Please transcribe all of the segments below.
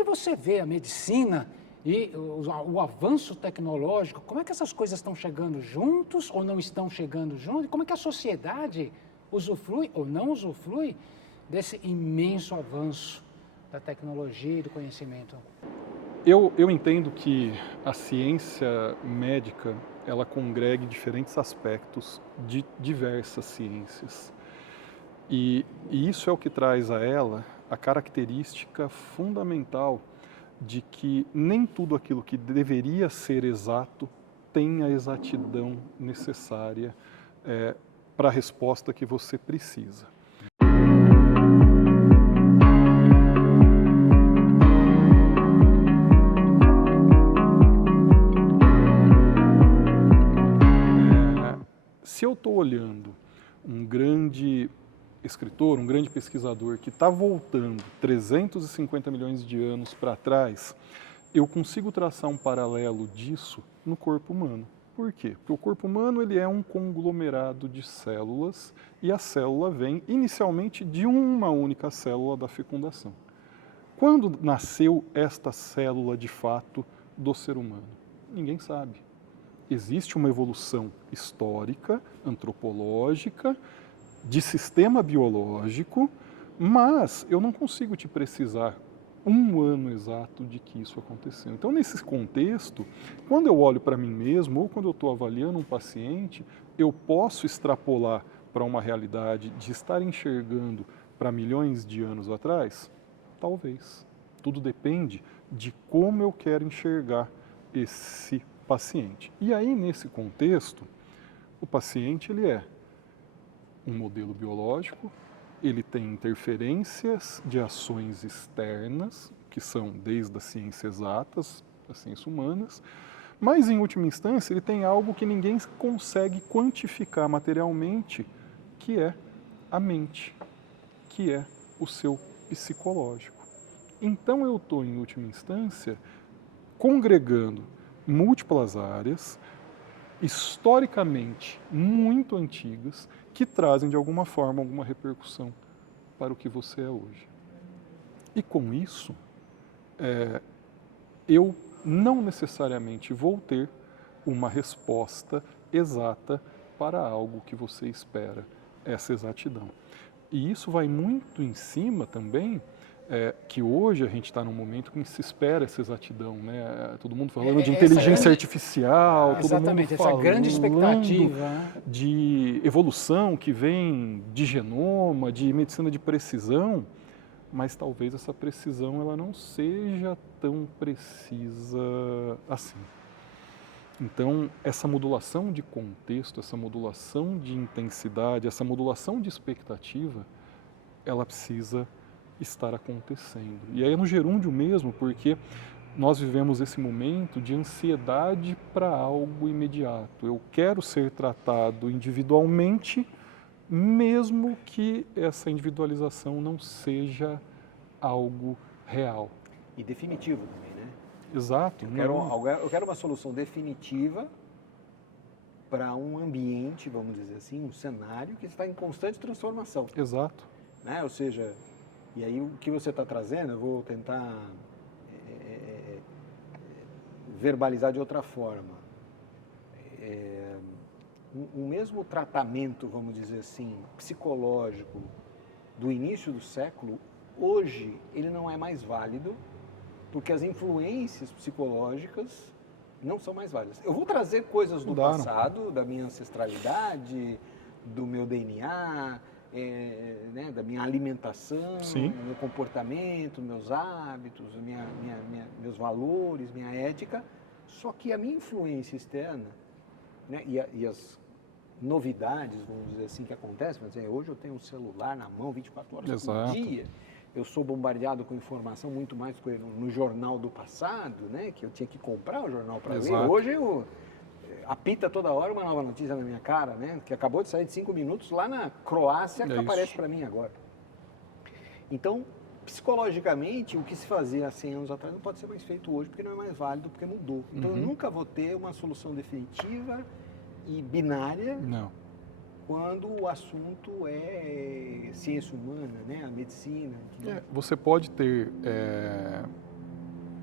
que você vê a medicina e o avanço tecnológico, como é que essas coisas estão chegando juntos ou não estão chegando juntos? Como é que a sociedade usufrui ou não usufrui desse imenso avanço da tecnologia e do conhecimento? Eu entendo que a ciência médica, ela congregue diferentes aspectos de diversas ciências. E isso é o que traz a ela a característica fundamental de que nem tudo aquilo que deveria ser exato tem a exatidão necessária para a resposta que você precisa. Se eu estou olhando um grande escritor, um grande pesquisador que está voltando 350 milhões de anos para trás, eu consigo traçar um paralelo disso no corpo humano. Por quê? Porque o corpo humano ele é um conglomerado de células e a célula vem inicialmente de uma única célula da fecundação. Quando nasceu esta célula de fato do ser humano? Ninguém sabe. Existe uma evolução histórica, antropológica, de sistema biológico, mas eu não consigo te precisar um ano exato de que isso aconteceu. Então, nesse contexto, quando eu olho para mim mesmo ou quando eu estou avaliando um paciente, eu posso extrapolar para uma realidade de estar enxergando para milhões de anos atrás? Talvez. Tudo depende de como eu quero enxergar esse paciente. E aí, nesse contexto, o paciente ele é um modelo biológico, ele tem interferências de ações externas, que são desde as ciências exatas, as ciências humanas, mas em última instância ele tem algo que ninguém consegue quantificar materialmente, que é a mente, que é o seu psicológico. Então eu estou, em última instância, congregando múltiplas áreas, historicamente muito antigas, que trazem de alguma forma alguma repercussão para o que você é hoje. E com isso, eu não necessariamente vou ter uma resposta exata para algo que você espera, essa exatidão. E isso vai muito em cima também que hoje a gente está num momento em que se espera essa exatidão, né? Todo mundo falando de inteligência artificial, todo mundo Exatamente, essa falando grande expectativa, né? de evolução que vem de genoma, de medicina de precisão, mas talvez essa precisão ela não seja tão precisa assim. Então, essa modulação de contexto, essa modulação de intensidade, essa modulação de expectativa, ela precisa estar acontecendo. E aí é no gerúndio mesmo, porque nós vivemos esse momento de ansiedade para algo imediato. Eu quero ser tratado individualmente, mesmo que essa individualização não seja algo real. E definitivo também, né? Exato. Eu quero uma solução definitiva para um ambiente, vamos dizer assim, um cenário que está em constante transformação. Exato. Né? Ou seja, e aí o que você está trazendo, eu vou tentar verbalizar de outra forma. O mesmo tratamento, vamos dizer assim, psicológico do início do século, hoje ele não é mais válido, porque as influências psicológicas não são mais válidas. Eu vou trazer coisas do passado, da minha ancestralidade, do meu DNA, né, da minha alimentação, do meu comportamento, meus hábitos, meus valores, minha ética, só que a minha influência externa, né, e as novidades, vamos dizer assim, que acontecem, mas hoje eu tenho um celular na mão 24 horas por dia, eu sou bombardeado com informação muito mais do que no jornal do passado, né, que eu tinha que comprar o jornal para ler. Hoje eu apita toda hora uma nova notícia na minha cara, né, que acabou de sair de 5 minutos lá na Croácia, que aparece para mim agora. Então, psicologicamente, o que se fazia há 100 anos atrás não pode ser mais feito hoje, porque não é mais válido, porque mudou. Então, eu nunca vou ter uma solução definitiva e binária quando o assunto é ciência humana, né, a medicina. Você pode ter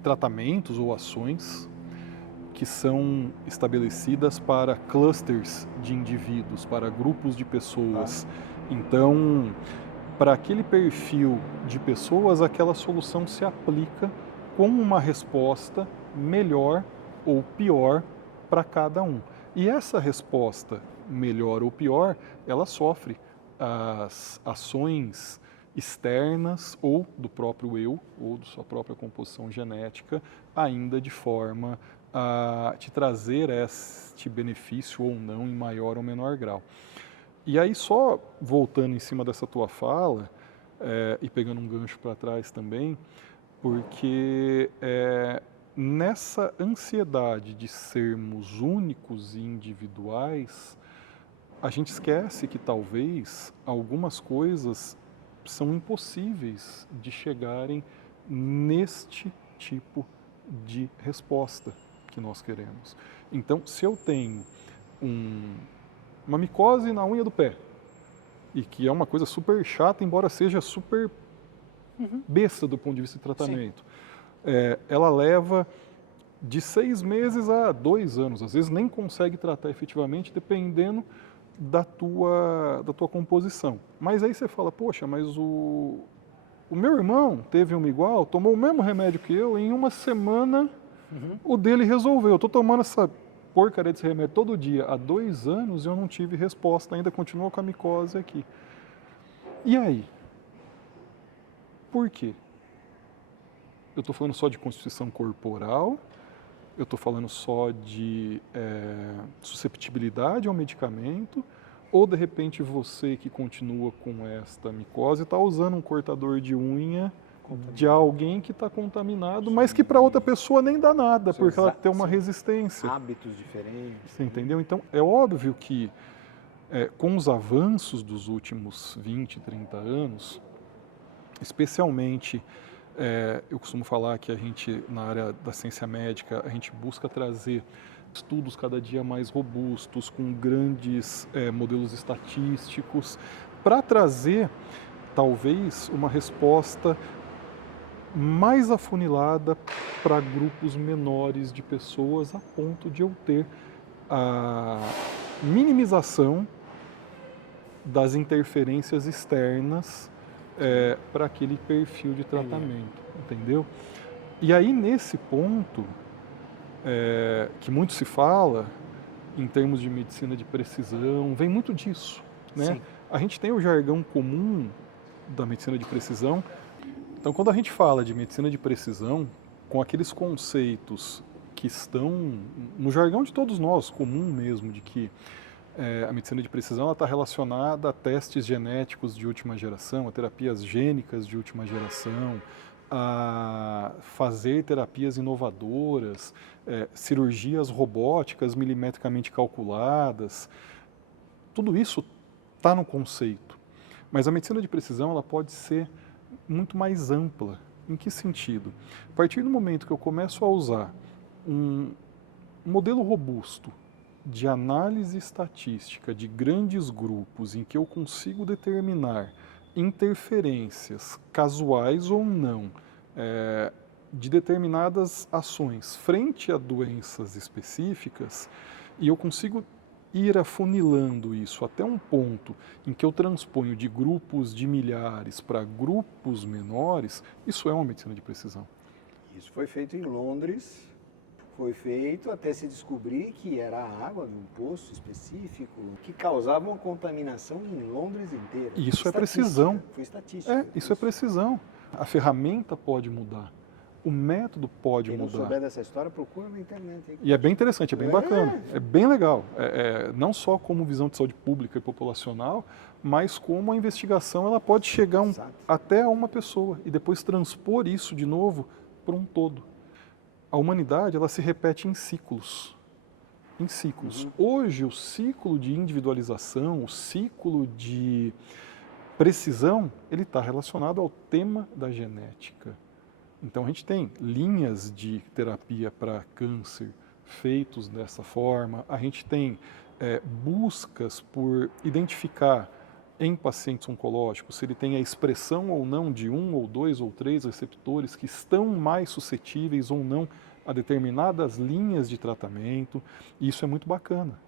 tratamentos ou ações que são estabelecidas para clusters de indivíduos, para grupos de pessoas. Então, para aquele perfil de pessoas, aquela solução se aplica com uma resposta melhor ou pior para cada um. E essa resposta melhor ou pior, ela sofre as ações externas ou do próprio eu, ou de sua própria composição genética, ainda de forma a te trazer este benefício ou não em maior ou menor grau. E aí, só voltando em cima dessa tua fala, e pegando um gancho para trás também, porque nessa ansiedade de sermos únicos e individuais, a gente esquece que talvez algumas coisas são impossíveis de chegarem neste tipo de resposta que nós queremos. Então, se eu tenho uma micose na unha do pé, e que é uma coisa super chata, embora seja super besta do ponto de vista de tratamento, ela leva de 6 meses a 2 anos, às vezes nem consegue tratar efetivamente, dependendo da tua composição. Mas aí você fala, poxa, mas o meu irmão teve uma igual, tomou o mesmo remédio que eu, em uma semana o dele resolveu. Eu estou tomando essa porcaria desse remédio todo dia há 2 anos e eu não tive resposta, ainda continuo com a micose aqui. E aí? Por quê? Eu estou falando só de constituição corporal? Eu estou falando só de susceptibilidade ao medicamento? Ou, de repente, você que continua com esta micose está usando um cortador de unha de alguém que está contaminado, mas que para outra pessoa nem dá nada, porque ela tem uma resistência. Hábitos diferentes. Você entendeu? Então, é óbvio que com os avanços dos últimos 20, 30 anos, especialmente, eu costumo falar que a gente, na área da ciência médica, a gente busca trazer estudos cada dia mais robustos, com grandes modelos estatísticos, para trazer, talvez, uma resposta mais afunilada para grupos menores de pessoas, a ponto de eu ter a minimização das interferências externas para aquele perfil de tratamento, entendeu? E aí, nesse ponto, que muito se fala, em termos de medicina de precisão, vem muito disso, né? Sim. A gente tem o jargão comum da medicina de precisão. Então, quando a gente fala de medicina de precisão, com aqueles conceitos que estão no jargão de todos nós, comum mesmo, de que a medicina de precisão está relacionada a testes genéticos de última geração, a terapias gênicas de última geração, a fazer terapias inovadoras, cirurgias robóticas milimetricamente calculadas. Tudo isso está no conceito. Mas a medicina de precisão ela pode ser muito mais ampla. Em que sentido? A partir do momento que eu começo a usar um modelo robusto de análise estatística de grandes grupos em que eu consigo determinar interferências casuais ou não de determinadas ações frente a doenças específicas, e eu consigo ir afunilando isso até um ponto em que eu transponho de grupos de milhares para grupos menores, isso é uma medicina de precisão. Isso foi feito em Londres, foi feito até se descobrir que era a água de um poço específico que causava uma contaminação em Londres inteira. Isso é precisão. Foi estatística. Isso é precisão. A ferramenta pode mudar. O método pode Quem mudar. não souber dessa história, procura na internet. Hein? E é bem interessante, é bem bacana, é bem legal. Não só como visão de saúde pública e populacional, mas como a investigação ela pode chegar até a uma pessoa e depois transpor isso de novo para um todo. A humanidade ela se repete em ciclos. Em ciclos. Hoje, o ciclo de individualização, o ciclo de precisão, ele está relacionado ao tema da genética. Então, a gente tem linhas de terapia para câncer feitos dessa forma, a gente tem buscas por identificar em pacientes oncológicos, se ele tem a expressão ou não de 1 ou 2 ou 3 receptores que estão mais suscetíveis ou não a determinadas linhas de tratamento, e isso é muito bacana.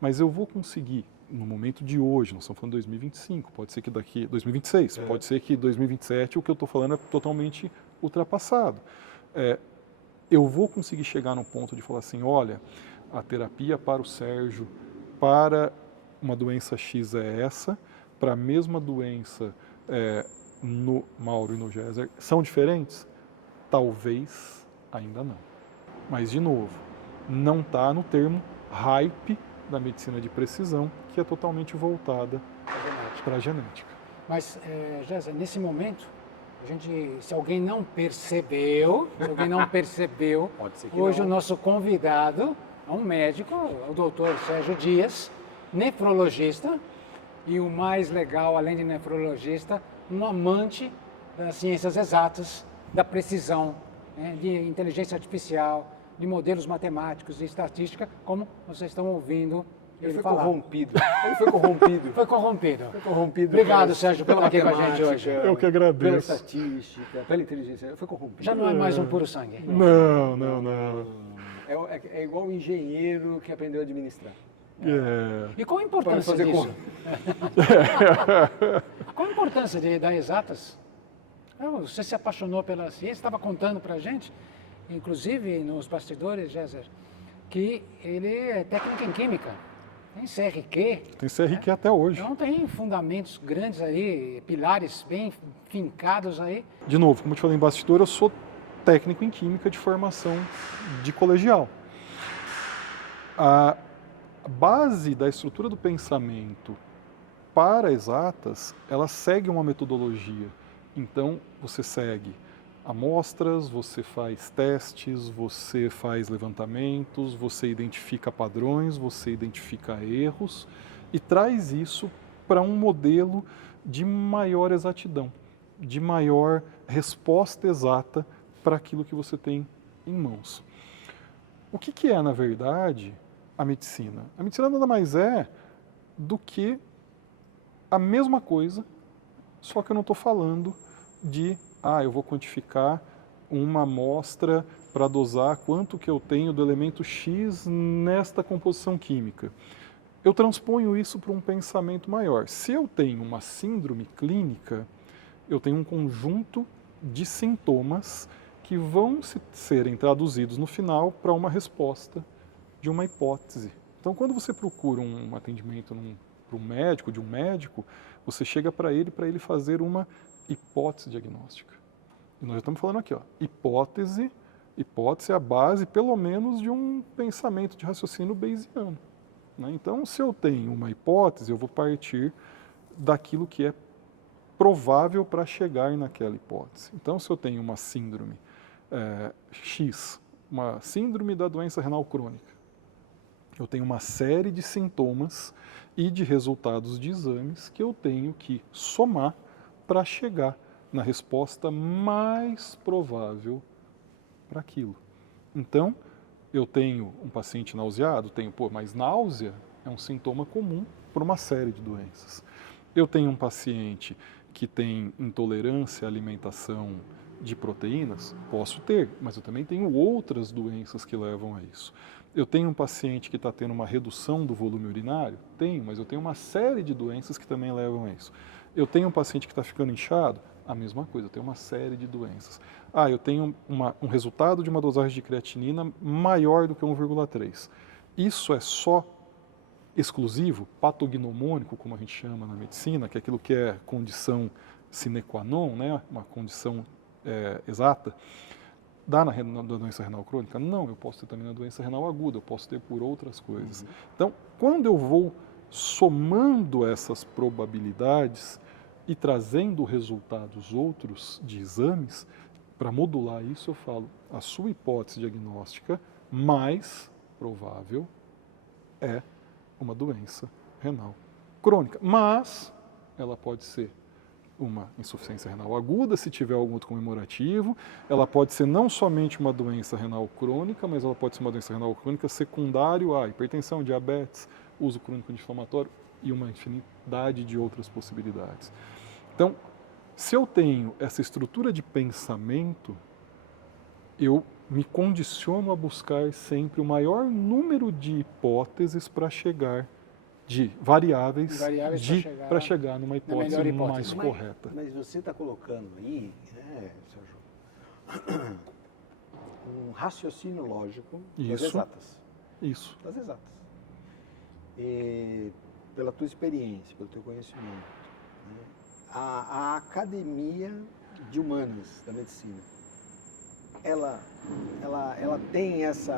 Mas eu vou conseguir, no momento de hoje, nós estamos falando de 2025, pode ser que daqui 2026, pode ser que 2027 o que eu estou falando é totalmente ultrapassado. Eu vou conseguir chegar no ponto de falar assim, olha, a terapia para o Sérgio, para uma doença X é essa, para a mesma doença no Mauro e no Géser, são diferentes? Talvez ainda não. Mas, de novo, não está no termo hype da medicina de precisão, que é totalmente voltada para a genética. Mas, Géser, nesse momento, se alguém não percebeu, Pode ser que hoje não. o nosso convidado é um médico, o doutor Sérgio Dias, nefrologista, e o mais legal, além de nefrologista, um amante das ciências exatas, da precisão, de inteligência artificial, de modelos matemáticos, de estatística, como vocês estão ouvindo ele falar. Ele foi corrompido. Foi corrompido. Foi corrompido. Obrigado, Sérgio, por estar aqui com a gente hoje. Eu que Pela agradeço. estatística, pela inteligência. Foi corrompido. Já não é mais um puro sangue. Não. É igual o engenheiro que aprendeu a administrar. E qual a importância Pode fazer disso? Qual a importância das exatas? Você se apaixonou pela ciência, estava contando para a gente, inclusive nos bastidores, Géser, que ele é técnico em química, tem CRQ. Tem CRQ até hoje. Então tem fundamentos grandes aí, pilares bem fincados aí. De novo, como eu te falei em bastidor, eu sou técnico em química de formação de colegial. A base da estrutura do pensamento para exatas, ela segue uma metodologia. Então, você segue amostras, você faz testes, você faz levantamentos, você identifica padrões, você identifica erros e traz isso para um modelo de maior exatidão, de maior resposta exata para aquilo que você tem em mãos. O que é, na verdade, a medicina? A medicina nada mais é do que a mesma coisa, só que eu não estou falando de, eu vou quantificar uma amostra para dosar quanto que eu tenho do elemento X nesta composição química. Eu transponho isso para um pensamento maior. Se eu tenho uma síndrome clínica, eu tenho um conjunto de sintomas que vão serem traduzidos no final para uma resposta de uma hipótese. Então, quando você procura um atendimento para um médico, de um médico, você chega para ele fazer uma hipótese diagnóstica. E nós já estamos falando aqui, hipótese é a base, pelo menos, de um pensamento de raciocínio bayesiano. Né? Então, se eu tenho uma hipótese, eu vou partir daquilo que é provável para chegar naquela hipótese. Então, se eu tenho uma síndrome X, uma síndrome da doença renal crônica, eu tenho uma série de sintomas e de resultados de exames que eu tenho que somar para chegar na resposta mais provável para aquilo. Então, eu tenho um paciente nauseado, mas náusea é um sintoma comum para uma série de doenças. Eu tenho um paciente que tem intolerância à alimentação de proteínas, posso ter, mas eu também tenho outras doenças que levam a isso. Eu tenho um paciente que está tendo uma redução do volume urinário? Tenho, mas eu tenho uma série de doenças que também levam a isso. Eu tenho um paciente que está ficando inchado? A mesma coisa, eu tenho uma série de doenças. Eu tenho um resultado de uma dosagem de creatinina maior do que 1,3. Isso é só exclusivo, patognomônico, como a gente chama na medicina, que é aquilo que é condição sine qua non, né? Uma condição exata. Dá na doença renal crônica? Não, eu posso ter também na doença renal aguda, eu posso ter por outras coisas. Então, quando eu vou somando essas probabilidades e trazendo resultados outros de exames, para modular isso eu falo, a sua hipótese diagnóstica mais provável é uma doença renal crônica, mas ela pode ser uma insuficiência renal aguda, se tiver algum outro comemorativo, ela pode ser não somente uma doença renal crônica, mas ela pode ser uma doença renal crônica secundária a hipertensão, diabetes, uso crônico de inflamatório, e uma infinidade de outras possibilidades. Então, se eu tenho essa estrutura de pensamento, eu me condiciono a buscar sempre o maior número de hipóteses para chegar, de variáveis, para chegar numa hipótese mais correta. Mas você está colocando aí, né, Sérgio, um raciocínio lógico das exatas. Isso. Das exatas. E, pela tua experiência, pelo teu conhecimento, né, a Academia de Humanas da Medicina, ela tem esse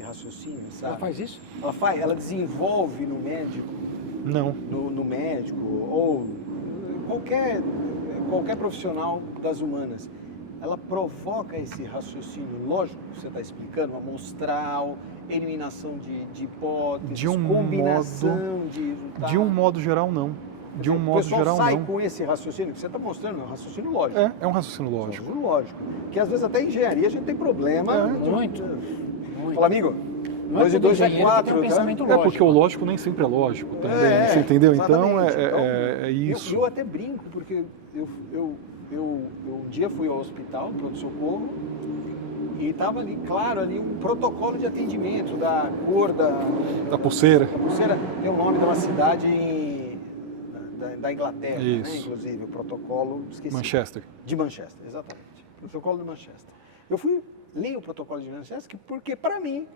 raciocínio, sabe? Ela faz isso? Ela desenvolve no médico? Não. No médico ou qualquer profissional das humanas, ela provoca esse raciocínio lógico que você está explicando, amostral, eliminação de hipóteses, combinação de resultados? De um modo geral, não. De um modo geral, não. O pessoal sai com esse raciocínio que você está mostrando, é um raciocínio lógico. É um raciocínio lógico. É um raciocínio lógico. Que às vezes até em engenharia a gente tem problema. Muito. Fala, amigo. 2 e 2 é 4. Porque o lógico nem sempre é lógico também. Você entendeu? Então, é isso. Eu até brinco, porque eu um dia fui ao hospital, pronto-socorro, e estava ali, claro, ali um protocolo de atendimento da cor da pulseira. A pulseira tem o nome de uma cidade da Inglaterra, né? Inclusive, o protocolo, esqueci. Manchester. De Manchester, exatamente. Protocolo de Manchester. Eu fui ler o protocolo de Manchester porque, para mim,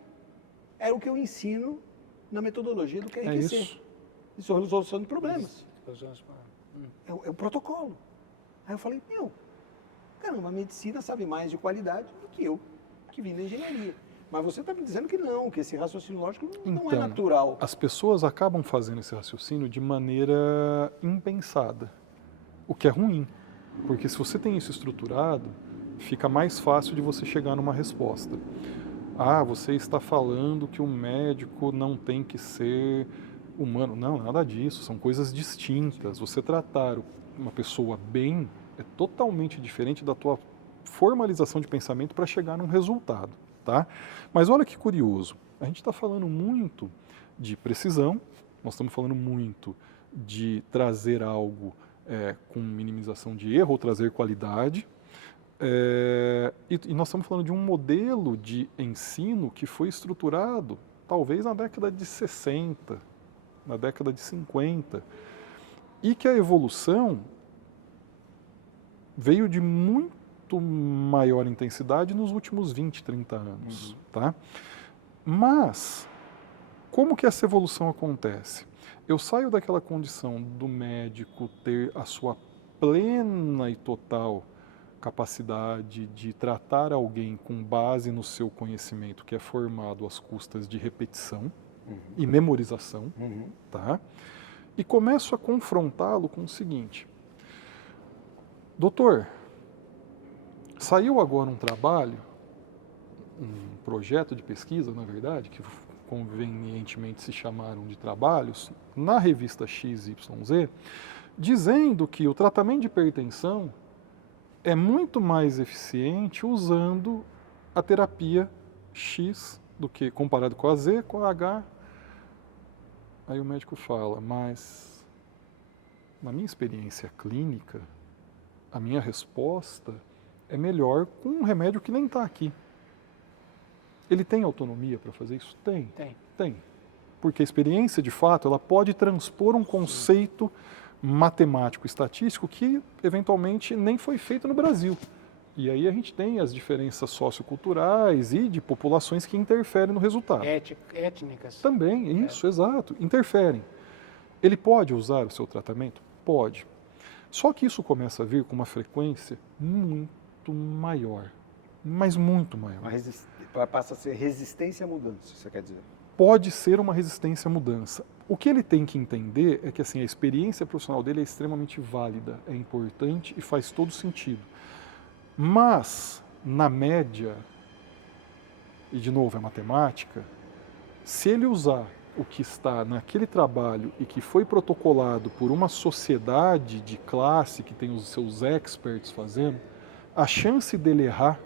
era o que eu ensino na metodologia do QRQC. Isso é resolução de problemas. É o protocolo. Aí eu falei, caramba, a medicina sabe mais de qualidade do que eu, que vim da engenharia. Mas você está me dizendo que não, que esse raciocínio lógico não é natural. As pessoas acabam fazendo esse raciocínio de maneira impensada, o que é ruim. Porque se você tem isso estruturado, fica mais fácil de você chegar numa resposta. Você está falando que o médico não tem que ser humano. Não, nada disso, são coisas distintas. Você tratar uma pessoa bem é totalmente diferente da tua formalização de pensamento para chegar num resultado, tá? Mas olha que curioso, a gente está falando muito de precisão, nós estamos falando muito de trazer algo com minimização de erro ou trazer qualidade, e nós estamos falando de um modelo de ensino que foi estruturado talvez na década de 60, na década de 50, e que a evolução veio de muito maior intensidade nos últimos 20, 30 anos. Tá? Mas, como que essa evolução acontece? Eu saio daquela condição do médico ter a sua plena e total capacidade de tratar alguém com base no seu conhecimento, que é formado às custas de repetição e memorização, tá? E começo a confrontá-lo com o seguinte: doutor, saiu agora um trabalho, um projeto de pesquisa, na verdade, que convenientemente se chamaram de trabalhos, na revista XYZ, dizendo que o tratamento de hipertensão é muito mais eficiente usando a terapia X do que comparado com a Z, com a H. Aí o médico fala, mas na minha experiência clínica, a minha resposta é melhor com um remédio que nem está aqui. Ele tem autonomia para fazer isso? Tem. Porque a experiência, de fato, ela pode transpor um conceito matemático, estatístico, que eventualmente nem foi feito no Brasil. E aí a gente tem as diferenças socioculturais e de populações que interferem no resultado. Étnicas. Também, isso, exato, interferem. Ele pode usar o seu tratamento? Pode. Só que isso começa a vir com uma frequência muito maior, mas muito maior. Passa a ser resistência à mudança, você quer dizer? Pode ser uma resistência à mudança. O que ele tem que entender é que assim, a experiência profissional dele é extremamente válida, é importante e faz todo sentido. Mas, na média, e de novo é matemática, se ele usar o que está naquele trabalho e que foi protocolado por uma sociedade de classe que tem os seus experts fazendo, a chance dele errar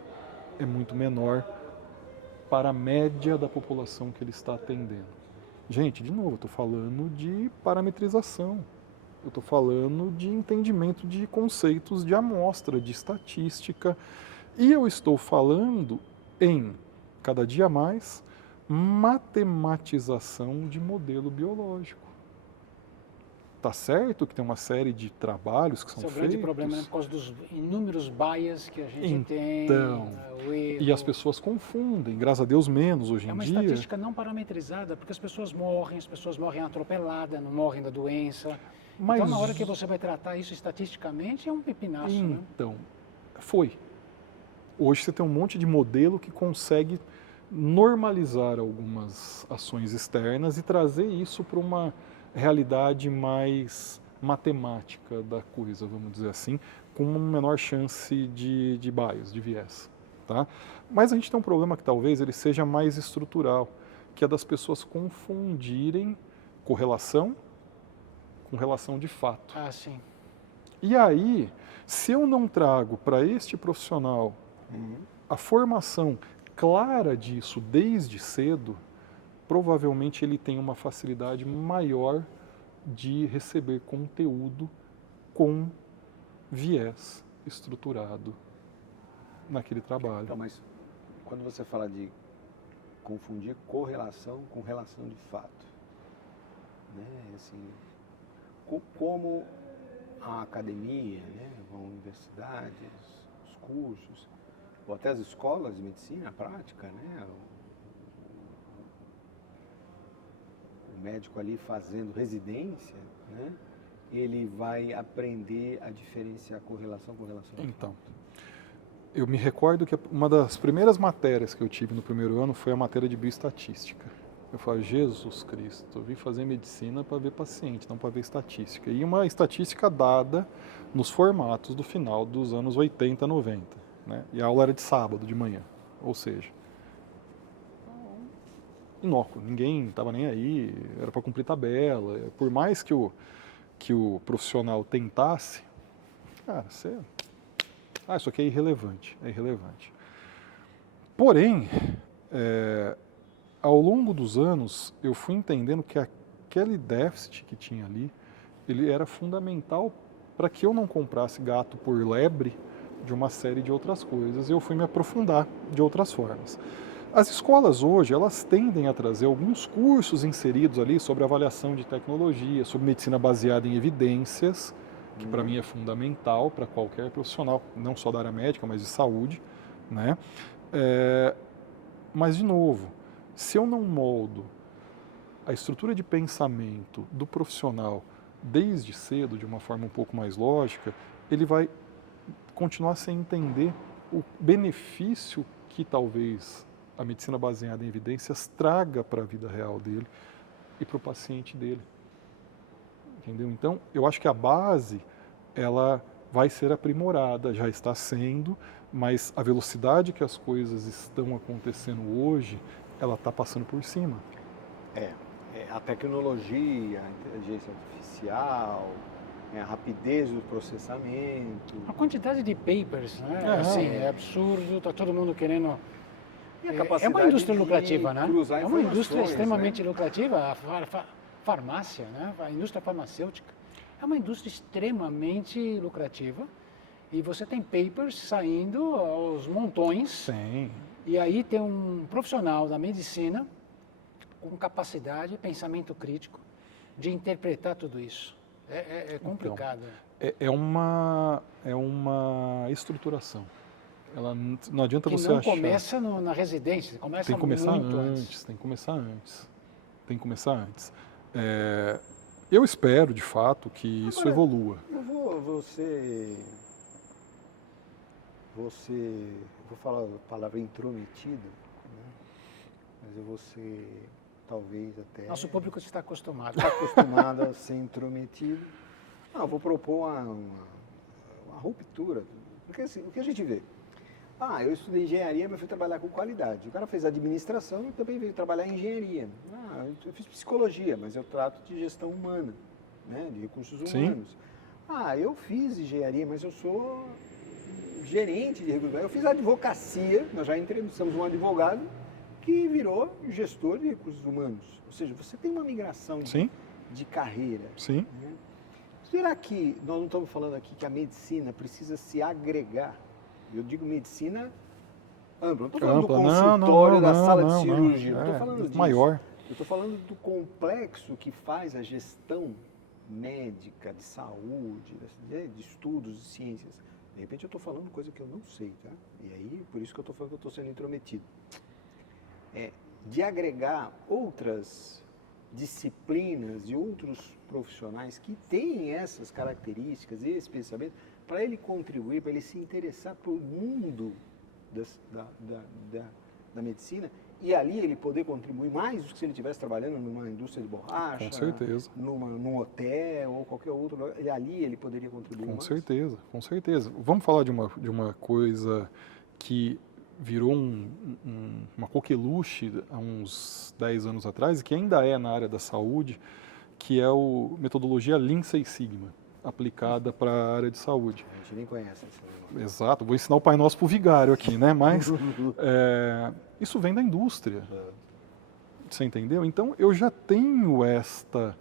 é muito menor para a média da população que ele está atendendo. Gente, de novo, eu estou falando de parametrização. Eu estou falando de entendimento de conceitos de amostra, de estatística. E eu estou falando em, cada dia mais, matematização de modelo biológico. Tá certo que tem uma série de trabalhos que são Esse é o feitos. grande problema, né, por causa dos inúmeros bias que a gente tem. Então, O erro. e as pessoas confundem, graças a Deus menos hoje É em uma dia. estatística não parametrizada, porque as pessoas morrem atropeladas, não morrem da doença. Mas Então, na hora que você vai tratar isso estatisticamente, é um pepinaço, né? Então, foi. Hoje você tem um monte de modelo que consegue normalizar algumas ações externas e trazer isso para uma realidade mais matemática da coisa, vamos dizer assim, com uma menor chance de bias, de viés. Tá? Mas a gente tem um problema que talvez ele seja mais estrutural, que é das pessoas confundirem correlação com relação de fato. Ah, sim. E aí, se eu não trago para este profissional a formação clara disso desde cedo, provavelmente ele tem uma facilidade maior de receber conteúdo com viés estruturado naquele trabalho. Então, mas quando você fala de confundir correlação com relação de fato, né? Assim, como a academia, né? A universidade, os cursos, ou até as escolas de medicina prática, né? O médico ali fazendo residência, né? Ele vai aprender a diferenciar correlação com relação de Então, fato. eu me recordo que uma das primeiras matérias que eu tive no primeiro ano foi a matéria de bioestatística. Eu falei, Jesus Cristo, eu vim fazer medicina para ver paciente, não para ver estatística. E uma estatística dada nos formatos do final dos anos 80, 90. Né? E a aula era de sábado, de manhã. Ou seja, inócuo, ninguém estava nem aí, era para cumprir tabela. Por mais que o profissional tentasse, cara, isso aqui é irrelevante, é irrelevante. Porém, ao longo dos anos, eu fui entendendo que aquele déficit que tinha ali, ele era fundamental para que eu não comprasse gato por lebre de uma série de outras coisas, e eu fui me aprofundar de outras formas. As escolas hoje, elas tendem a trazer alguns cursos inseridos ali sobre avaliação de tecnologia, sobre medicina baseada em evidências, que para mim é fundamental para qualquer profissional, não só da área médica, mas de saúde, né? Mas, de novo, se eu não moldo a estrutura de pensamento do profissional desde cedo, de uma forma um pouco mais lógica, ele vai continuar sem entender o benefício que talvez a medicina baseada em evidências traga para a vida real dele e para o paciente dele. Entendeu? Então, eu acho que a base, ela vai ser aprimorada, já está sendo, mas a velocidade que as coisas estão acontecendo hoje, ela está passando por cima. A tecnologia, a inteligência artificial, a rapidez do processamento. A quantidade de papers, né? Assim, é absurdo, está todo mundo querendo... E a É capacidade uma indústria de lucrativa, né? cruzar É uma indústria informações, extremamente né? lucrativa, a farmácia, né? A indústria farmacêutica. É uma indústria extremamente lucrativa e você tem papers saindo aos montões. Sim. E aí tem um profissional da medicina com capacidade, pensamento crítico, de interpretar tudo isso. É complicado. Então, é uma estruturação. Ela não adianta Que você não achar. começa na residência, começa Tem que começar muito antes, tem que começar antes. Tem que começar antes. Eu espero, de fato, que isso Agora, evolua. Eu vou falar a palavra intrometido, né? Mas eu vou ser, talvez até... Nosso público está acostumado. Está acostumado a ser intrometido. Não, eu vou propor uma ruptura. Porque assim, o que a gente vê? Eu estudei engenharia, mas fui trabalhar com qualidade. O cara fez administração e também veio trabalhar em engenharia. Eu fiz psicologia, mas eu trato de gestão humana, né, de recursos humanos. Sim. Eu fiz engenharia, mas eu sou gerente de recursos humanos. Eu fiz advocacia, nós já entrevistamos um advogado que virou gestor de recursos humanos. Ou seja, você tem uma migração Sim, de carreira. sim. Né? Será que nós não estamos falando aqui que a medicina precisa se agregar? Eu digo medicina ampla, não estou falando do consultório, da sala de cirurgia, não estou falando disso. Maior. Eu estou falando do complexo que faz a gestão médica, de saúde, de estudos, de ciências. De repente eu estou falando coisa que eu não sei, tá? E aí, por isso que eu estou falando que eu estou sendo intrometido. De agregar outras disciplinas e outros profissionais que têm essas características e esse pensamento, para ele contribuir, para ele se interessar pelo mundo da medicina, e ali ele poder contribuir mais do que se ele estivesse trabalhando numa indústria de borracha, Com certeza. num hotel ou qualquer outro lugar, e ali ele poderia contribuir Com mais. certeza, com certeza. Vamos falar de uma coisa que virou uma coqueluche há uns 10 anos atrás e que ainda é na área da saúde, que é a metodologia Lean Six Sigma, aplicada para a área de saúde. A gente nem conhece esse negócio. Exato, vou ensinar o Pai Nosso para o vigário aqui, né? Mas isso vem da indústria, você entendeu? Então eu já tenho esta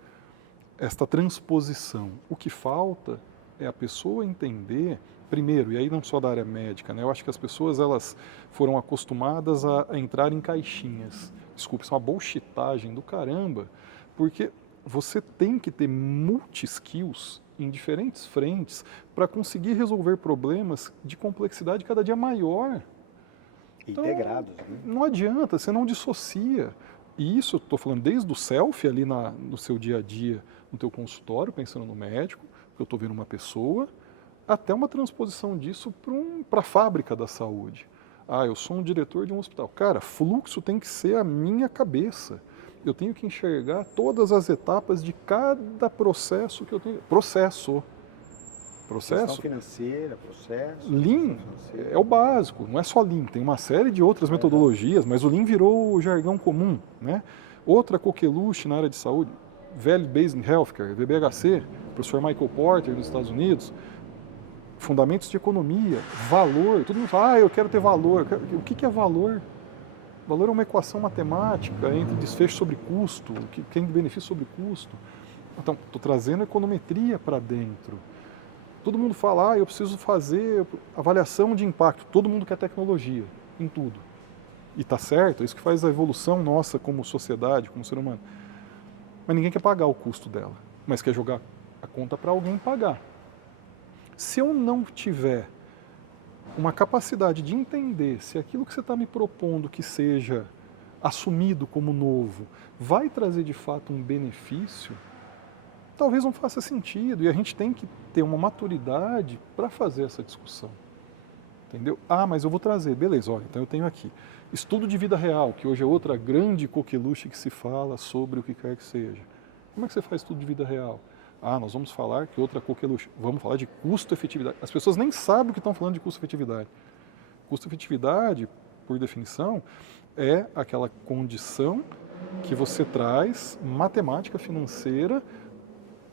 transposição. O que falta é a pessoa entender, primeiro, e aí não só da área médica, né? Eu acho que as pessoas elas foram acostumadas a entrar em caixinhas. Desculpa, isso é uma bullshitagem do caramba, porque você tem que ter multi-skills em diferentes frentes para conseguir resolver problemas de complexidade cada dia maior. Então, Integrados, né? não adianta, você não dissocia. E isso eu estou falando desde o self ali no seu dia a dia, no teu consultório, pensando no médico, eu estou vendo uma pessoa, até uma transposição disso para a fábrica da saúde. Eu sou um diretor de um hospital. Cara, fluxo tem que ser a minha cabeça. Eu tenho que enxergar todas as etapas de cada processo que eu tenho. Processo. Gestão financeira, processo. Lean é o básico, não é só Lean, tem uma série de outras metodologias, mas o Lean virou o jargão comum, né? Outra coqueluche na área de saúde, Value Based Healthcare, VBHC, professor Michael Porter dos Estados Unidos, fundamentos de economia, valor, todo mundo fala, eu quero ter valor. O que é valor? Valor é uma equação matemática entre desfecho sobre custo, que tem benefício sobre custo. Então, estou trazendo econometria para dentro. Todo mundo fala, eu preciso fazer avaliação de impacto. Todo mundo quer tecnologia em tudo. E está certo, é isso que faz a evolução nossa como sociedade, como ser humano. Mas ninguém quer pagar o custo dela, mas quer jogar a conta para alguém pagar. Se eu não tiver uma capacidade de entender se aquilo que você está me propondo que seja assumido como novo vai trazer de fato um benefício, talvez não faça sentido. E a gente tem que ter uma maturidade para fazer essa discussão. Entendeu? Mas eu vou trazer. Beleza, olha, então eu tenho aqui. Estudo de vida real, que hoje é outra grande coqueluche que se fala sobre o que quer que seja. Como é que você faz estudo de vida real? Nós vamos falar que outra coqueluche. Vamos falar de custo-efetividade. As pessoas nem sabem o que estão falando de custo-efetividade. Custo-efetividade, por definição, é aquela condição que você traz matemática financeira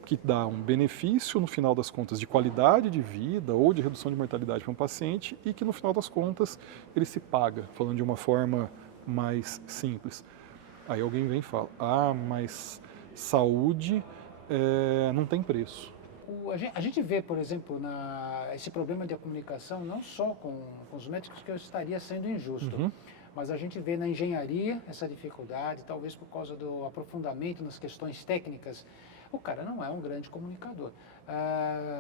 que dá um benefício, no final das contas, de qualidade de vida ou de redução de mortalidade para um paciente e que, no final das contas, ele se paga, falando de uma forma mais simples. Aí alguém vem e fala, mas saúde não tem preço. A gente vê, por exemplo, esse problema de comunicação não só com os médicos, que eu estaria sendo injusto, mas a gente vê na engenharia essa dificuldade, talvez por causa do aprofundamento nas questões técnicas. O cara não é um grande comunicador.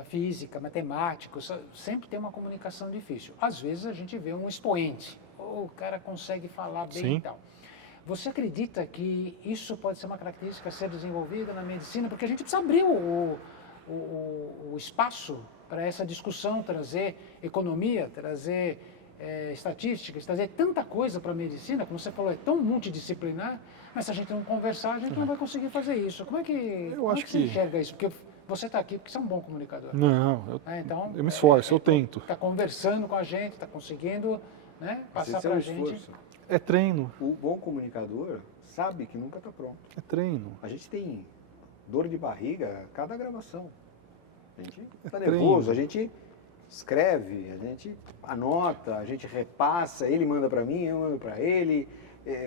Física, matemática, sempre tem uma comunicação difícil. Às vezes a gente vê um expoente, o cara consegue falar bem. Sim. E tal. Você acredita que isso pode ser uma característica a ser desenvolvida na medicina? Porque a gente precisa abrir o espaço para essa discussão, trazer economia, trazer estatísticas, trazer tanta coisa para a medicina, como você falou, é tão multidisciplinar, mas se a gente não conversar, a gente não vai conseguir fazer isso. Como é que você enxerga isso? Porque você está aqui porque você é um bom comunicador. Não, então, eu me esforço, eu tento. Está conversando com a gente, está conseguindo passar para a gente. Esforço. É treino. O bom comunicador sabe que nunca está pronto. É treino. A gente tem dor de barriga a cada gravação. A gente está nervoso, a gente escreve, a gente anota, a gente repassa, ele manda para mim, eu mando para ele.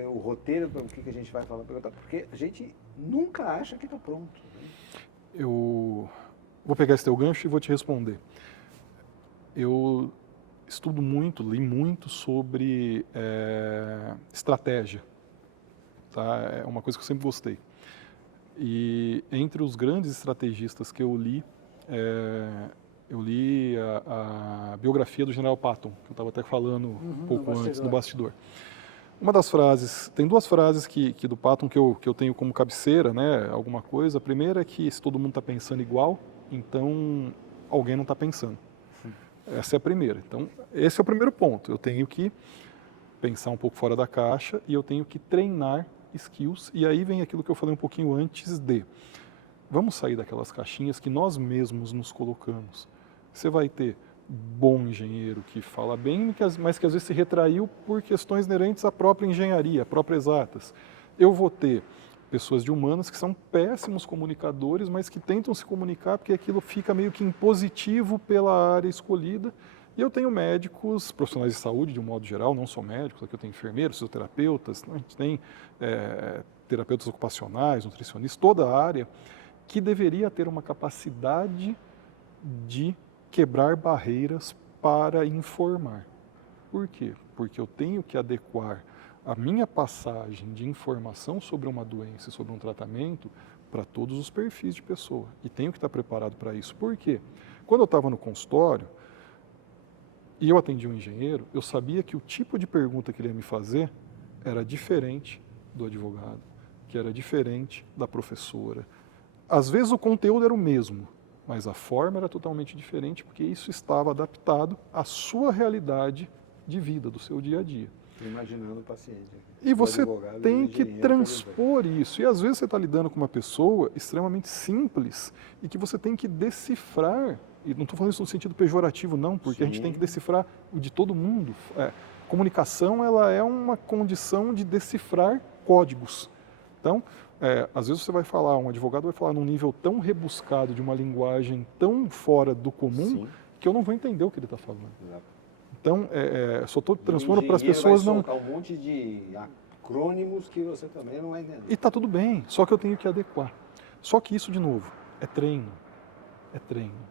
o roteiro, para o que a gente vai falar, perguntar, porque a gente nunca acha que está pronto. Né? Eu vou pegar esse teu gancho e vou te responder. Eu estudo muito, li muito sobre estratégia. Tá? É uma coisa que eu sempre gostei. E entre os grandes estrategistas que eu li a biografia do General Patton, que eu estava até falando um pouco antes no bastidor. Uma das frases, tem duas frases que do Patton que eu tenho como cabeceira, né, alguma coisa. A primeira é que se todo mundo está pensando igual, então alguém não está pensando. Essa é a primeira. Então, esse é o primeiro ponto. Eu tenho que pensar um pouco fora da caixa e eu tenho que treinar skills. E aí vem aquilo que eu falei um pouquinho antes de vamos sair daquelas caixinhas que nós mesmos nos colocamos. Você vai ter bom engenheiro que fala bem, mas que às vezes se retraiu por questões inerentes à própria engenharia, à própria exatas. Eu vou ter pessoas de humanas que são péssimos comunicadores, mas que tentam se comunicar porque aquilo fica meio que impositivo pela área escolhida. E eu tenho médicos, profissionais de saúde de um modo geral, não só médicos, aqui eu tenho enfermeiros, fisioterapeutas, a gente tem terapeutas ocupacionais, nutricionistas, toda a área que deveria ter uma capacidade de quebrar barreiras para informar. Por quê? Porque eu tenho que adequar a minha passagem de informação sobre uma doença e sobre um tratamento para todos os perfis de pessoa. E tenho que estar preparado para isso. Por quê? Quando eu estava no consultório e eu atendi um engenheiro, eu sabia que o tipo de pergunta que ele ia me fazer era diferente do advogado, que era diferente da professora. Às vezes o conteúdo era o mesmo, mas a forma era totalmente diferente, porque isso estava adaptado à sua realidade de vida, do seu dia a dia. Imaginando o paciente. E você tem que transpor isso. E às vezes você está lidando com uma pessoa extremamente simples e que você tem que decifrar. E não estou falando isso no sentido pejorativo, não, porque a gente tem que decifrar o de todo mundo. Comunicação, ela é uma condição de decifrar códigos. Então, às vezes você vai falar, um advogado vai falar num nível tão rebuscado, de uma linguagem tão fora do comum, que eu não vou entender o que ele está falando. Exato. Então, só estou transpondo para as pessoas não... um monte de acrônimos que você também não vai entender. E está tudo bem, só que eu tenho que adequar. Só que isso, de novo, é treino. É treino.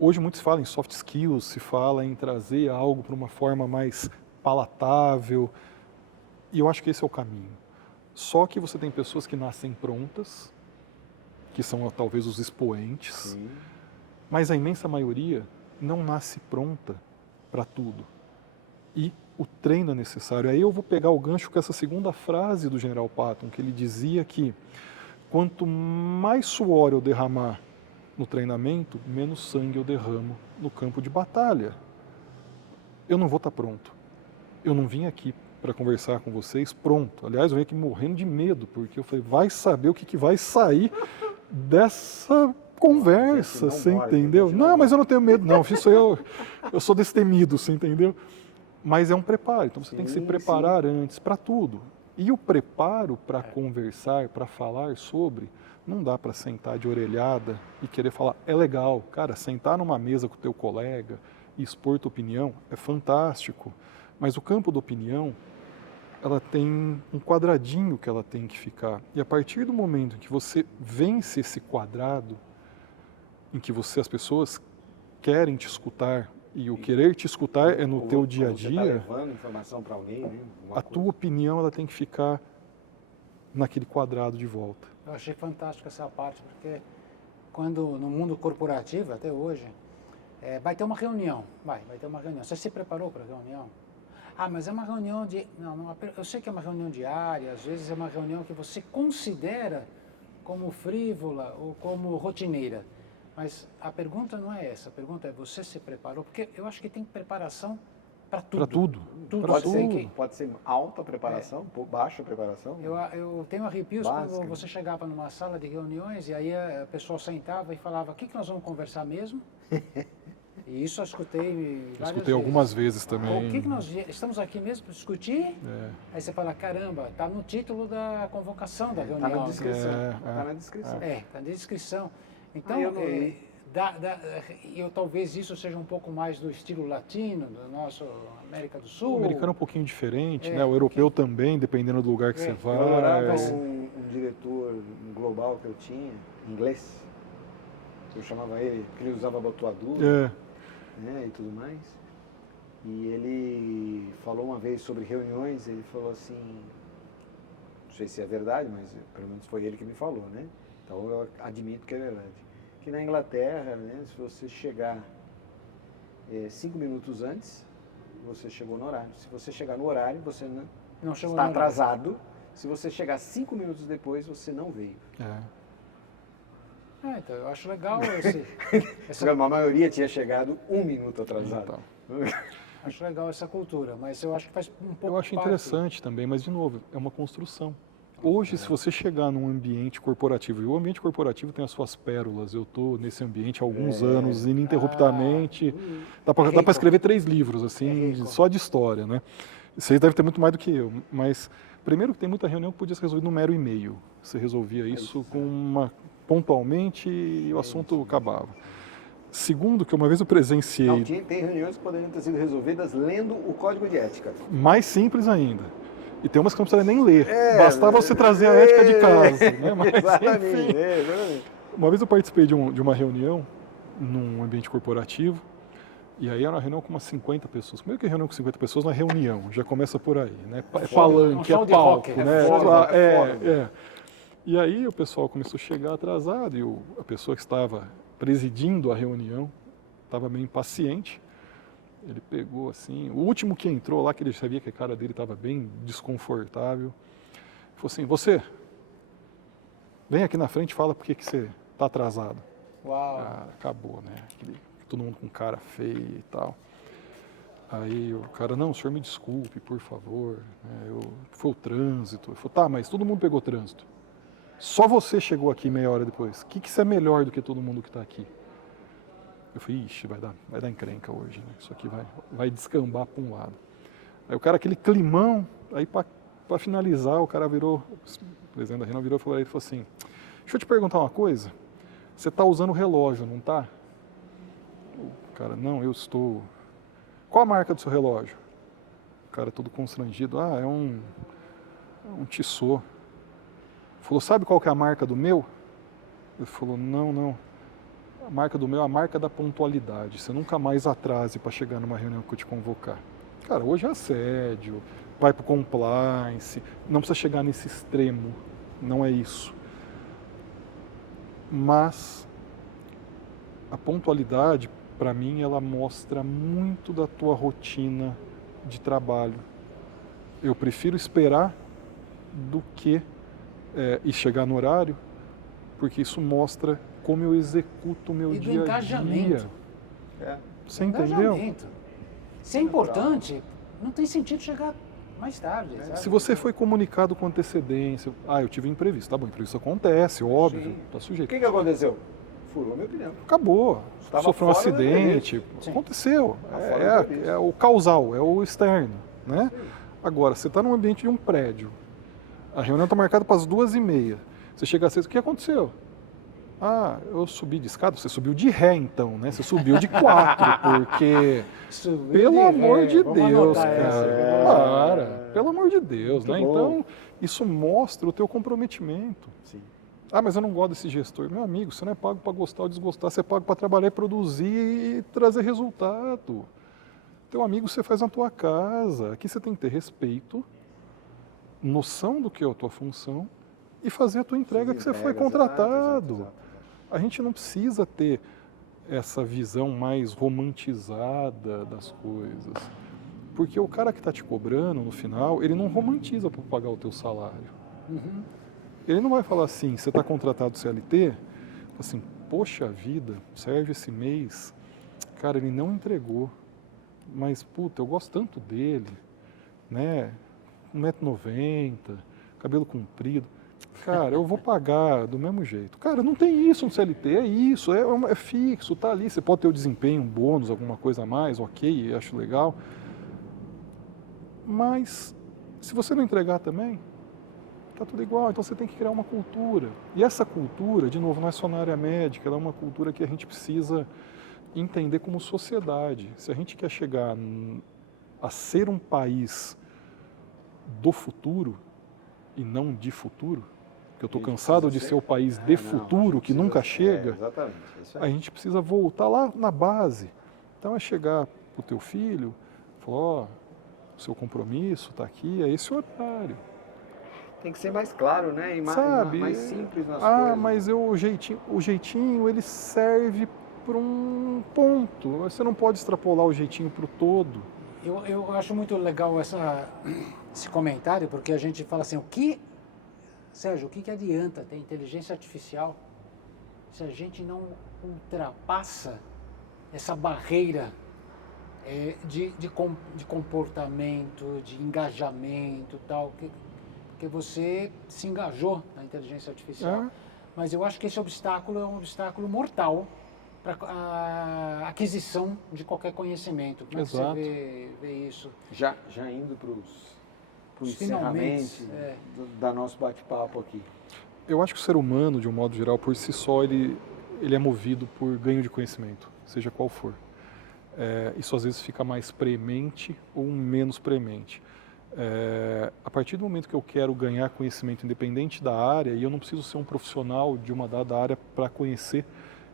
Hoje muitos falam em soft skills, se fala em trazer algo para uma forma mais palatável, e eu acho que esse é o caminho. Só que você tem pessoas que nascem prontas, que são talvez os expoentes, sim, mas a imensa maioria não nasce pronta para tudo. E o treino é necessário. Aí eu vou pegar o gancho com essa segunda frase do General Patton, que ele dizia que quanto mais suor eu derramar no treinamento, menos sangue eu derramo no campo de batalha. Eu não vou estar pronto. Eu não vim aqui para conversar com vocês pronto. Aliás, eu vim aqui morrendo de medo, porque eu falei, vai saber o que vai sair dessa conversa, você entendeu? Não, mas eu não tenho medo, não. Isso eu sou destemido, você entendeu? Mas é um preparo, então você tem que se preparar antes para tudo. E o preparo para conversar, para falar sobre, não dá para sentar de orelhada e querer falar, é legal. Cara, sentar numa mesa com o teu colega e expor tua opinião é fantástico. Mas o campo da opinião, ela tem um quadradinho que ela tem que ficar. E a partir do momento em que você vence esse quadrado, em que as pessoas querem te escutar, e o querer te escutar é no teu dia a dia, você está levando informação para alguém, né? A tua opinião ela tem que ficar naquele quadrado de volta. Eu achei fantástico essa parte, porque quando no mundo corporativo, até hoje, vai ter uma reunião, vai ter uma reunião. Você se preparou para a reunião? Ah, mas é uma reunião de... Não, eu sei que é uma reunião diária, às vezes é uma reunião que você considera como frívola ou como rotineira. Mas a pergunta não é essa, a pergunta é, você se preparou? Porque eu acho que tem preparação para tudo. Para tudo. Pode ser alta preparação, baixa preparação? Eu tenho arrepios quando você chegava numa sala de reuniões e aí a pessoa sentava e falava, o que nós vamos conversar mesmo? E isso eu escutei várias vezes. Algumas vezes também. O que nós estamos aqui mesmo para discutir? Aí você fala, caramba, está no título da convocação da reunião. Está na descrição. Está na descrição. Está na descrição. Então, talvez isso seja um pouco mais do estilo latino, do nosso América do Sul. O americano é um pouquinho diferente, né? O europeu também, dependendo do lugar que você vai. Eu adorava um diretor global que eu tinha, inglês, eu chamava ele, porque ele usava abotoadura, né, e tudo mais. E ele falou uma vez sobre reuniões, ele falou assim, não sei se é verdade, mas pelo menos foi ele que me falou, né? Então eu admito que é verdade. Que na Inglaterra, né, se você chegar 5 minutos antes, você chegou no horário. Se você chegar no horário, você não está atrasado. Se você chegar 5 minutos depois, você não veio. Então eu acho legal A maioria tinha chegado 1 minuto atrasado. Então. Acho legal essa cultura, mas eu acho que faz um pouco Eu acho interessante também, mas de novo, é uma construção. Hoje, se você chegar num ambiente corporativo, e o ambiente corporativo tem as suas pérolas, eu estou nesse ambiente há alguns anos, ininterruptamente, dá para escrever 3 livros, assim, só de história, né? Você deve ter muito mais do que eu, mas primeiro que tem muita reunião que podia ser resolvida num mero e-mail. Você resolvia isso pontualmente e o assunto acabava. Segundo, que uma vez eu presenciei... Não, tem reuniões que poderiam ter sido resolvidas lendo o código de ética. Mais simples ainda. E tem umas que não precisa nem ler. Bastava você trazer a ética de casa. Né? Mas, exatamente, enfim, uma vez eu participei de uma reunião num ambiente corporativo, e aí era uma reunião com umas 50 pessoas. Primeiro que reunião com 50 pessoas não é reunião, já começa por aí. Né? É palanque, é palco. Né? E aí o pessoal começou a chegar atrasado, e a pessoa que estava presidindo a reunião estava meio impaciente. Ele pegou assim, o último que entrou lá, que ele sabia que a cara dele estava bem desconfortável, falou assim, você, vem aqui na frente e fala por que você está atrasado. Uau. Acabou, né? Todo mundo com cara feia e tal. Aí o cara, não, o senhor me desculpe, por favor, foi o trânsito. Ele falou, tá, mas todo mundo pegou trânsito. Só você chegou aqui meia hora depois. O que você é melhor do que todo mundo que está aqui? Eu falei, ixi, vai dar encrenca hoje, né? Isso aqui vai descambar para um lado. Aí o cara, aquele climão, aí para finalizar, o cara virou, o presidente da reunião virou e falou assim, deixa eu te perguntar uma coisa, você está usando o relógio, não está? O cara, não, eu estou. Qual a marca do seu relógio? O cara todo constrangido, é um Tissot. Falou, sabe qual que é a marca do meu? Ele falou, não. A marca do meu é a marca da pontualidade. Você nunca mais atrase para chegar numa reunião que eu te convocar. Cara, hoje é assédio, vai para o compliance, não precisa chegar nesse extremo, não é isso. Mas a pontualidade, para mim, ela mostra muito da tua rotina de trabalho. Eu prefiro esperar do que e chegar no horário, porque isso mostra como eu executo o meu dia a dia. E do engajamento. Você entendeu? Se é importante, não tem sentido chegar mais tarde. Sabe? Se você foi comunicado com antecedência, eu tive imprevisto, tá bom, imprevisto acontece, óbvio, tá sujeito. O que aconteceu? Furou meu pneu. Acabou, sofreu um acidente, aconteceu, é o causal, é o externo, né? Agora, você está num ambiente de um prédio, a reunião está marcada para as 2h30, você chega às 6h, o que aconteceu? Eu subi de escada, você subiu de ré então, né? Você subiu de 4, porque, pelo amor de Deus, cara, pelo amor de Deus, né? Então, isso mostra o teu comprometimento. Sim. Mas eu não gosto desse gestor. Meu amigo, você não é pago para gostar ou desgostar, você é pago para trabalhar e produzir e trazer resultado. Teu amigo você faz na tua casa. Aqui você tem que ter respeito, noção do que é a tua função e fazer a tua entrega que você foi contratado. Exato. A gente não precisa ter essa visão mais romantizada das coisas. Porque o cara que está te cobrando, no final, ele não romantiza para pagar o teu salário. Uhum. Ele não vai falar assim, você está contratado CLT, assim, poxa vida, Sérgio esse mês, cara, ele não entregou, mas, puta, eu gosto tanto dele, né, 1,90 m, cabelo comprido, cara, eu vou pagar do mesmo jeito. Cara, não tem isso no CLT, é isso, é fixo, tá ali, você pode ter o desempenho, um bônus, alguma coisa a mais, ok, acho legal, mas se você não entregar também, está tudo igual, então você tem que criar uma cultura. E essa cultura, de novo, não é só na área médica, ela é uma cultura que a gente precisa entender como sociedade. Se a gente quer chegar a ser um país do futuro e não de futuro, porque eu estou cansado de ser o país de futuro, que nunca chega, exatamente, isso a gente precisa voltar lá na base. Então é chegar para o teu filho, falar, ó, o seu compromisso está aqui, é esse horário. Tem que ser mais claro, né? E mais, Sabe? mais simples nas coisas. Mas o jeitinho, ele serve para um ponto. Você não pode extrapolar o jeitinho para o todo. Eu acho muito legal esse comentário, porque a gente fala assim, Sérgio, o que adianta ter inteligência artificial se a gente não ultrapassa essa barreira de comportamento, de engajamento e tal, porque você se engajou na inteligência artificial. Mas eu acho que esse obstáculo é um obstáculo mortal para a aquisição de qualquer conhecimento. Como é que você vê isso? Já indo para os encerramentos da nosso bate-papo aqui. Eu acho que o ser humano, de um modo geral, por si só, ele é movido por ganho de conhecimento, seja qual for. Isso às vezes fica mais premente ou menos premente. A partir do momento que eu quero ganhar conhecimento independente da área, e eu não preciso ser um profissional de uma dada área para conhecer,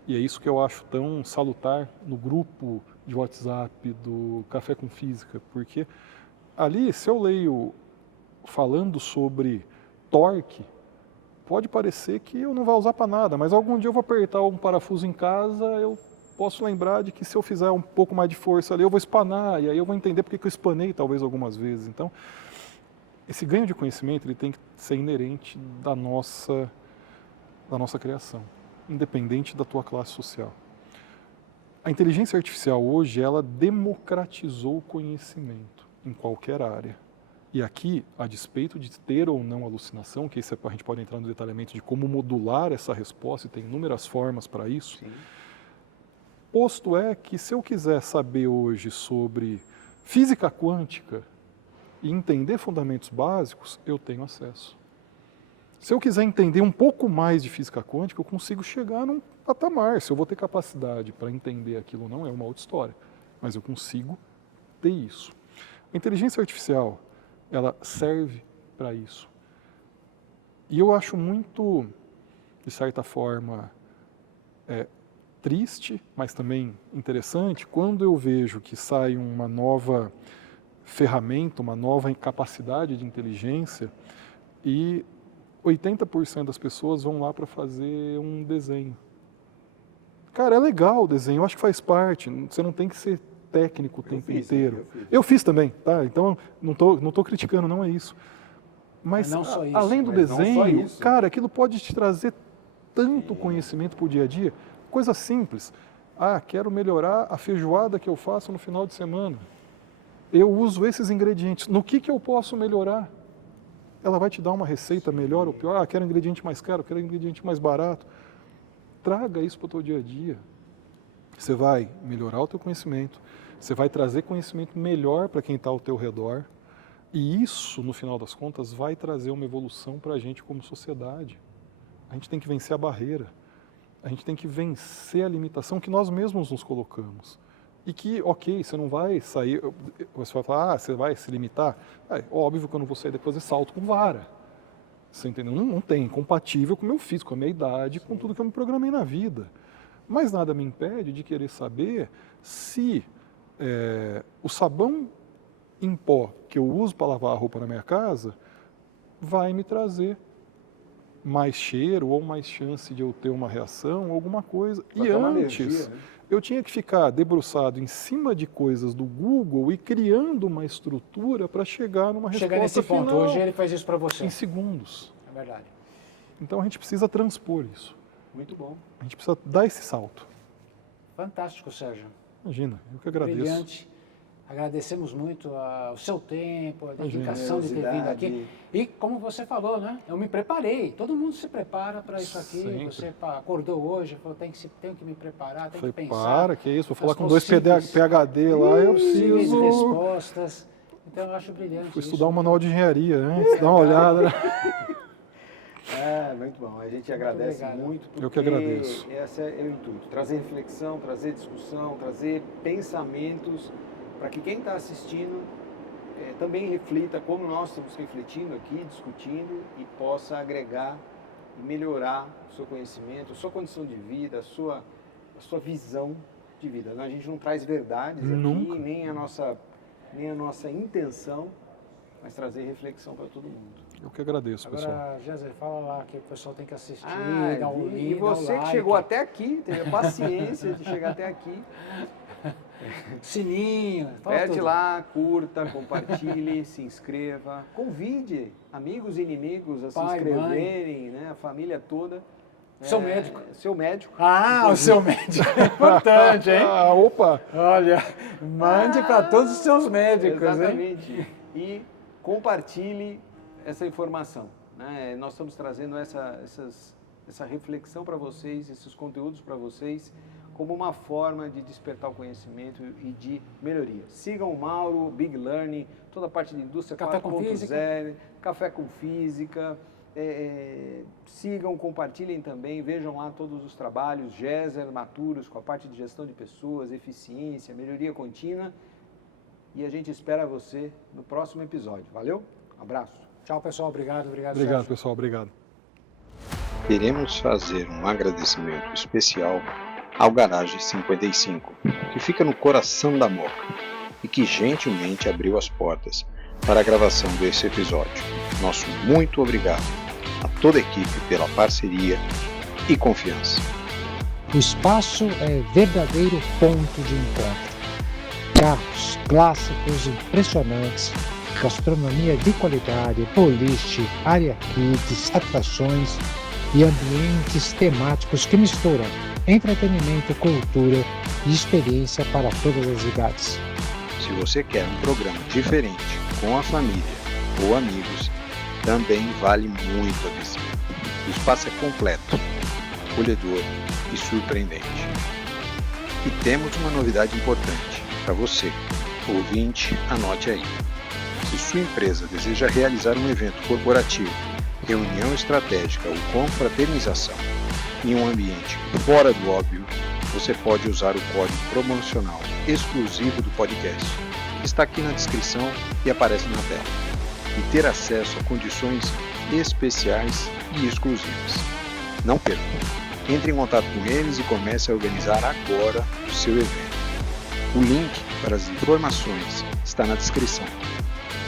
e é isso que eu acho tão salutar no grupo de WhatsApp do Café com Física, porque ali, se eu leio falando sobre torque, pode parecer que eu não vou usar para nada, mas algum dia eu vou apertar um parafuso em casa, eu posso lembrar de que se eu fizer um pouco mais de força ali, eu vou espanar, e aí eu vou entender porque que eu espanei talvez algumas vezes. Então, esse ganho de conhecimento ele tem que ser inerente da nossa criação, independente da tua classe social. A inteligência artificial hoje, ela democratizou o conhecimento em qualquer área. E aqui, a despeito de ter ou não alucinação, que isso a gente pode entrar no detalhamento de como modular essa resposta, e tem inúmeras formas para isso. Sim. Posto é que se eu quiser saber hoje sobre física quântica e entender fundamentos básicos, eu tenho acesso. Se eu quiser entender um pouco mais de física quântica, eu consigo chegar num patamar. Se eu vou ter capacidade para entender aquilo ou não, é uma outra história. Mas eu consigo ter isso. A inteligência artificial, ela serve para isso. E eu acho muito, de certa forma, triste, mas também interessante, quando eu vejo que sai uma nova ferramenta, uma nova capacidade de inteligência e 80% das pessoas vão lá para fazer um desenho. Cara, é legal o desenho, eu acho que faz parte, você não tem que ser técnico o tempo inteiro. Eu fiz também, tá? Então não tô criticando, não é isso. Mas não só isso, além do desenho, cara, aquilo pode te trazer tanto conhecimento para o dia a dia, coisa simples. Quero melhorar a feijoada que eu faço no final de semana. Eu uso esses ingredientes. No que eu posso melhorar? Ela vai te dar uma receita melhor ou pior. Quero um ingrediente mais caro, quero um ingrediente mais barato. Traga isso para o teu dia a dia. Você vai melhorar o teu conhecimento, você vai trazer conhecimento melhor para quem está ao teu redor, e isso, no final das contas, vai trazer uma evolução para a gente como sociedade. A gente tem que vencer a barreira, a gente tem que vencer a limitação que nós mesmos nos colocamos. E que, ok, você não vai sair, você vai falar, você vai se limitar? Óbvio que eu não vou sair daqui fazer salto com vara. Você entendeu? Não tem, compatível com o meu físico, com a minha idade, com tudo que eu me programei na vida. Mas nada me impede de querer saber se o sabão em pó que eu uso para lavar a roupa na minha casa vai me trazer mais cheiro ou mais chance de eu ter uma reação ou alguma coisa. E antes, energia, né? Eu tinha que ficar debruçado em cima de coisas do Google e criando uma estrutura para chegar numa resposta final. Chegar nesse ponto. Hoje ele faz isso para você. Em segundos. É verdade. Então a gente precisa transpor isso. Muito bom. A gente precisa dar esse salto. Fantástico, Sérgio. Imagina, eu que agradeço. Brilhante. Agradecemos muito o seu tempo, a dedicação de ter vindo aqui. E como você falou, né? Eu me preparei. Todo mundo se prepara para isso aqui. Sempre. Você acordou hoje, falou, tenho que me preparar, tenho que pensar. Para, que isso, vou falar com 2 PhD lá, eu preciso... respostas. Então eu acho brilhante. Fui estudar um manual de engenharia antes, dar uma olhada. Muito bom. A gente agradece muito. Eu que agradeço. Esse é o intuito. Trazer reflexão, trazer discussão, trazer pensamentos para que quem está assistindo também reflita como nós estamos refletindo aqui, discutindo e possa agregar e melhorar o seu conhecimento, a sua condição de vida, a sua visão de vida. A gente não traz verdades aqui, nem a nossa intenção, mas trazer reflexão para todo mundo. Eu que agradeço, pessoal. Agora, Géser, fala lá que o pessoal tem que assistir, dar um link, e você que chegou até aqui, teve a paciência de chegar até aqui. Sininho. Pede lá, curta, compartilhe, se inscreva, convide amigos e inimigos a se inscreverem, né, a família toda. Seu médico. Seu médico. O seu médico é importante, hein? Opa! Olha, mande para todos os seus médicos, exatamente. Hein? E compartilhe essa informação. Né? Nós estamos trazendo essa reflexão para vocês, esses conteúdos para vocês, como uma forma de despertar o conhecimento e de melhoria. Sigam o Mauro, Big Learning, toda a parte de indústria 4.0, Café com Física. Sigam, compartilhem também, vejam lá todos os trabalhos, Géser Maturos, com a parte de gestão de pessoas, eficiência, melhoria contínua. E a gente espera você no próximo episódio. Valeu? Abraço. Tchau, pessoal. Obrigado, Sérgio. Pessoal. Obrigado. Queremos fazer um agradecimento especial ao Garage 55, que fica no coração da Moca e que gentilmente abriu as portas para a gravação desse episódio. Nosso muito obrigado a toda a equipe pela parceria e confiança. O espaço é verdadeiro ponto de encontro. Carros clássicos impressionantes, gastronomia de qualidade, boliche, área kids, atrações e ambientes temáticos que misturam entretenimento, cultura e experiência para todas as idades. Se você quer um programa diferente, com a família ou amigos, também vale muito a visita. O espaço é completo, acolhedor e surpreendente. E temos uma novidade importante para você, ouvinte, anote aí. Se sua empresa deseja realizar um evento corporativo, reunião estratégica ou confraternização em um ambiente fora do óbvio, você pode usar o código promocional exclusivo do podcast, que está aqui na descrição e aparece na tela, e ter acesso a condições especiais e exclusivas. Não percam! Entre em contato com eles e comece a organizar agora o seu evento. O link para as informações está na descrição.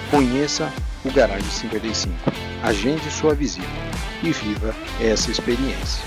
Conheça o Garage 55, agende sua visita e viva essa experiência.